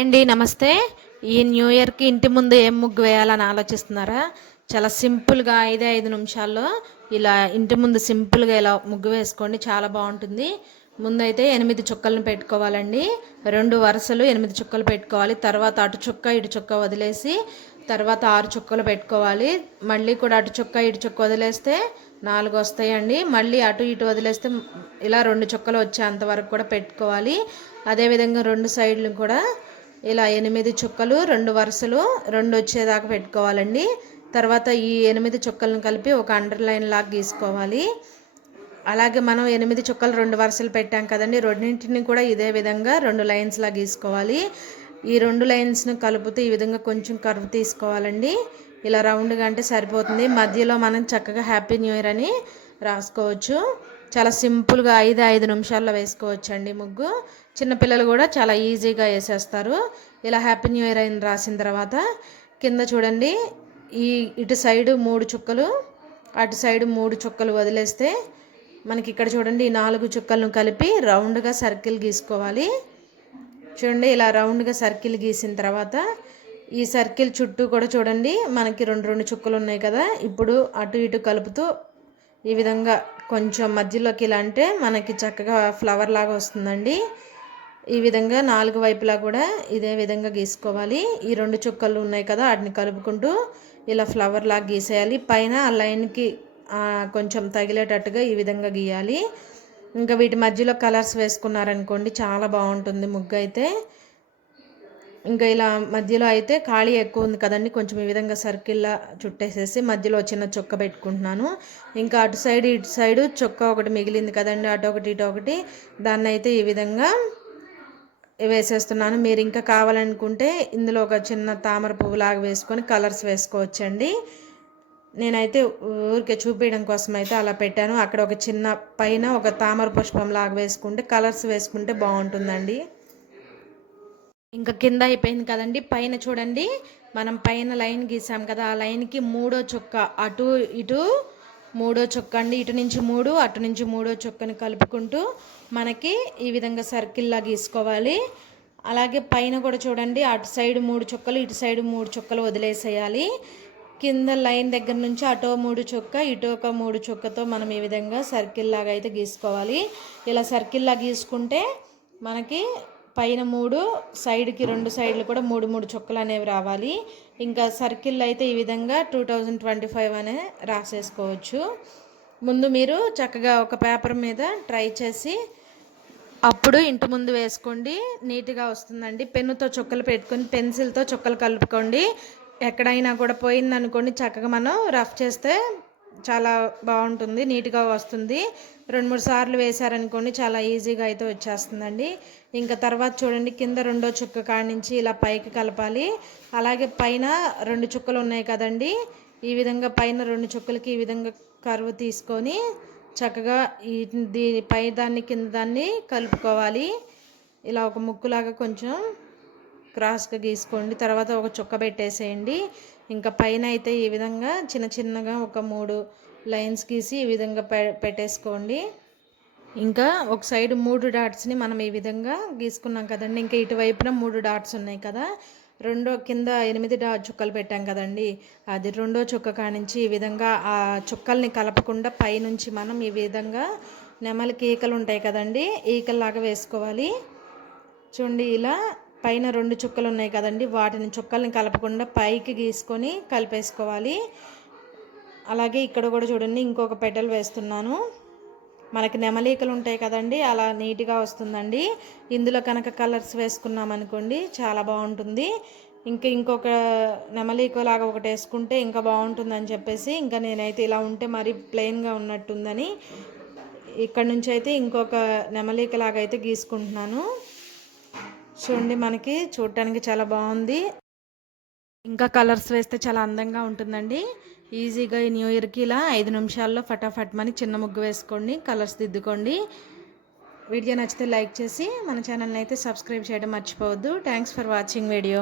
అండి నమస్తే. ఈ న్యూ ఇయర్కి ఇంటి ముందు ఏం ముగ్గు వేయాలని ఆలోచిస్తున్నారా? చాలా సింపుల్గా ఐదే ఐదు నిమిషాల్లో ఇలా ఇంటి ముందు సింపుల్గా ఇలా ముగ్గు వేసుకోండి చాలా బాగుంటుంది. ముందైతే ఎనిమిది చుక్కలను పెట్టుకోవాలండి. రెండు వరుసలు ఎనిమిది చుక్కలు పెట్టుకోవాలి. తర్వాత అటు చుక్క ఇటు చుక్క వదిలేసి తర్వాత ఆరు చుక్కలు పెట్టుకోవాలి. మళ్ళీ కూడా అటు చుక్క ఇటు చుక్క వదిలేస్తే నాలుగు వస్తాయండి. మళ్ళీ అటు ఇటు వదిలేస్తే ఇలా రెండు చుక్కలు వచ్చేంత వరకు కూడా పెట్టుకోవాలి. అదేవిధంగా రెండు సైడ్లు కూడా ఇలా ఎనిమిది చుక్కలు రెండు వరుసలు రెండు వచ్చేదాకా పెట్టుకోవాలండి. తర్వాత ఈ ఎనిమిది చుక్కలను కలిపి ఒక అండర్లైన్ లాగా గీసుకోవాలి. అలాగే మనం ఎనిమిది చుక్కలు రెండు వరుసలు పెట్టాం కదండి రెండింటిని కూడా ఇదే విధంగా రెండు లైన్స్ లా గీసుకోవాలి. ఈ రెండు లైన్స్ను కలుపుతూ ఈ విధంగా కొంచెం కరువు తీసుకోవాలండి. ఇలా రౌండ్గా అంటే సరిపోతుంది. మధ్యలో మనం చక్కగా హ్యాపీ న్యూ ఇయర్ అని రాసుకోవచ్చు. చాలా సింపుల్గా ఐదు ఐదు నిమిషాల్లో వేసుకోవచ్చండి ముగ్గు. చిన్నపిల్లలు కూడా చాలా ఈజీగా వేసేస్తారు. ఇలా హ్యాపీ న్యూ ఇయర్ అని రాసిన తర్వాత కింద చూడండి ఈ ఇటు సైడు మూడు చుక్కలు అటు సైడు మూడు చుక్కలు వదిలేస్తే మనకి ఇక్కడ చూడండి ఈ నాలుగు చుక్కలను కలిపి రౌండ్గా సర్కిల్ గీసుకోవాలి. చూడండి ఇలా రౌండ్గా సర్కిల్ గీసిన తర్వాత ఈ సర్కిల్ చుట్టూ కూడా చూడండి మనకి రెండు రెండు చుక్కలు ఉన్నాయి కదా. ఇప్పుడు అటు ఇటు కలుపుతూ ఈ విధంగా కొంచెం మధ్యలోకి ఇలా అంటే మనకి చక్కగా ఫ్లవర్ లాగా వస్తుందండి. ఈ విధంగా నాలుగు వైపులా కూడా ఇదే విధంగా గీసుకోవాలి. ఈ రెండు చుక్కలు ఉన్నాయి కదా వాటిని కలుపుకుంటూ ఇలా ఫ్లవర్ లాగా గీసేయాలి. పైన ఆ లైన్కి కొంచెం తగిలేటట్టుగా ఈ విధంగా గీయాలి. ఇంకా వీటి మధ్యలో కలర్స్ వేసుకున్నారనుకోండి చాలా బాగుంటుంది ముగ్గు అయితే ఇంకా ఇలా మధ్యలో అయితే ఖాళీ ఎక్కువ ఉంది కదండి. కొంచెం ఈ విధంగా సర్కిల్లా చుట్టేసేసి మధ్యలో చిన్న చొక్క పెట్టుకుంటున్నాను. ఇంకా అటు సైడ్ ఇటు సైడు చొక్క ఒకటి మిగిలింది కదండి. అటు ఒకటి ఇటు ఒకటి. దాన్ని అయితే ఈ విధంగా వేసేస్తున్నాను. మీరు ఇంకా కావాలనుకుంటే ఇందులో ఒక చిన్న తామర పువ్వు లాగా వేసుకొని కలర్స్ వేసుకోవచ్చండి. నేనైతే ఊరికే చూపించడం కోసం అయితే అలా పెట్టాను. అక్కడ ఒక చిన్న పైన ఒక తామర పుష్పం లాగా వేసుకుంటే కలర్స్ వేసుకుంటే బాగుంటుందండి. ఇంకా కింద అయిపోయింది కదండి. పైన చూడండి. మనం పైన లైన్ గీసాం కదా ఆ లైన్కి మూడో చుక్క అటు ఇటు మూడో చుక్క అండి. ఇటు నుంచి మూడు అటు నుంచి మూడో చుక్కని కలుపుకుంటూ మనకి ఈ విధంగా సర్కిల్లా గీసుకోవాలి. అలాగే పైన కూడా చూడండి అటు సైడ్ మూడు చుక్కలు ఇటు సైడ్ మూడు చుక్కలు వదిలేసేయాలి. కింద లైన్ దగ్గర నుంచి అటో మూడు చుక్క ఇటో ఒక మూడు చుక్కతో మనం ఈ విధంగా సర్కిల్ లాగా అయితే గీసుకోవాలి. ఇలా సర్కిల్లా గీసుకుంటే మనకి పైన మూడు సైడ్కి రెండు సైడ్లు కూడా మూడు మూడు చుక్కలు అనేవి రావాలి. ఇంకా సర్కిల్ అయితే ఈ విధంగా టూ థౌజండ్ ట్వంటీ ఫైవ్ అనే రాసేసుకోవచ్చు. ముందు మీరు చక్కగా ఒక పేపర్ మీద ట్రై చేసి అప్పుడు ఇంటి ముందు వేసుకోండి. నీట్గా వస్తుందండి. పెన్నుతో చుక్కలు పెట్టుకొని పెన్సిల్తో చుక్కలు కలుపుకోండి. ఎక్కడైనా కూడా పోయిందనుకోండి చక్కగా మనం రఫ్ చేస్తే చాలా బాగుంటుంది నీట్గా వస్తుంది. రెండు మూడు సార్లు వేశారనుకోండి చాలా ఈజీగా అయితే వచ్చేస్తుందండి. ఇంకా తర్వాత చూడండి కింద రెండో చుక్క కాడి నుంచి ఇలా పైకి కలపాలి. అలాగే పైన రెండు చుక్కలు ఉన్నాయి కదండి ఈ విధంగా పైన రెండు చుక్కలకి ఈ విధంగా కరువు తీసుకొని చక్కగా ఈ దీని పై దాన్ని కింద దాన్ని కలుపుకోవాలి. ఇలా ఒక ముక్కులాగా కొంచెం క్రాస్గా గీసుకోండి. తర్వాత ఒక చుక్క పెట్టేసేయండి. ఇంకా పైన అయితే ఈ విధంగా చిన్న చిన్నగా ఒక మూడు లైన్స్ గీసి ఈ విధంగా పెట్టేసుకోండి. ఇంకా ఒక సైడ్ మూడు డాట్స్ని మనం ఈ విధంగా గీసుకున్నాం కదండి. ఇంకా ఇటువైపున మూడు డాట్స్ ఉన్నాయి కదా. రెండో కింద ఎనిమిది డా చుక్కలు పెట్టాం కదండి. అది రెండో చుక్క కానించి ఈ విధంగా ఆ చుక్కల్ని కలపకుండా పైనుంచి మనం ఈ విధంగా నెమలికి ఈకలు ఉంటాయి కదండి. ఈకల్లాగా వేసుకోవాలి. చూడండి ఇలా పైన రెండు చుక్కలు ఉన్నాయి కదండి వాటిని చుక్కల్ని కలపకుండా పైకి గీసుకొని కలిపేసుకోవాలి. అలాగే ఇక్కడ కూడా చూడండి ఇంకొక పెటల్ వేస్తున్నాను. మనకి నెమలీకలు ఉంటాయి కదండి అలా నీట్గా వస్తుందండి. ఇందులో కనుక కలర్స్ వేసుకున్నాం అనుకోండి చాలా బాగుంటుంది. ఇంకా ఇంకొక నెమలీకలాగా ఒకటి వేసుకుంటే ఇంకా బాగుంటుందని చెప్పేసి ఇంకా నేనైతే ఇలా ఉంటే మరి ప్లెయిన్గా ఉన్నట్టుందని ఇక్కడ నుంచి అయితే ఇంకొక నెమలీకలాగా అయితే గీసుకుంటున్నాను. చూడండి మనకి చూడటానికి చాలా బాగుంది. ఇంకా కలర్స్ వేస్తే చాలా అందంగా ఉంటుందండి. ఈజీగా ఈ న్యూ ఇయర్కి ఇలా ఐదు నిమిషాల్లో ఫటాఫట్ మని చిన్న ముగ్గు వేసుకోండి కలర్స్ దిద్దుకోండి. వీడియో నచ్చితే లైక్ చేసి మన ఛానల్ని అయితే సబ్స్క్రైబ్ చేయడం మర్చిపోవద్దు. Thanks for watching video.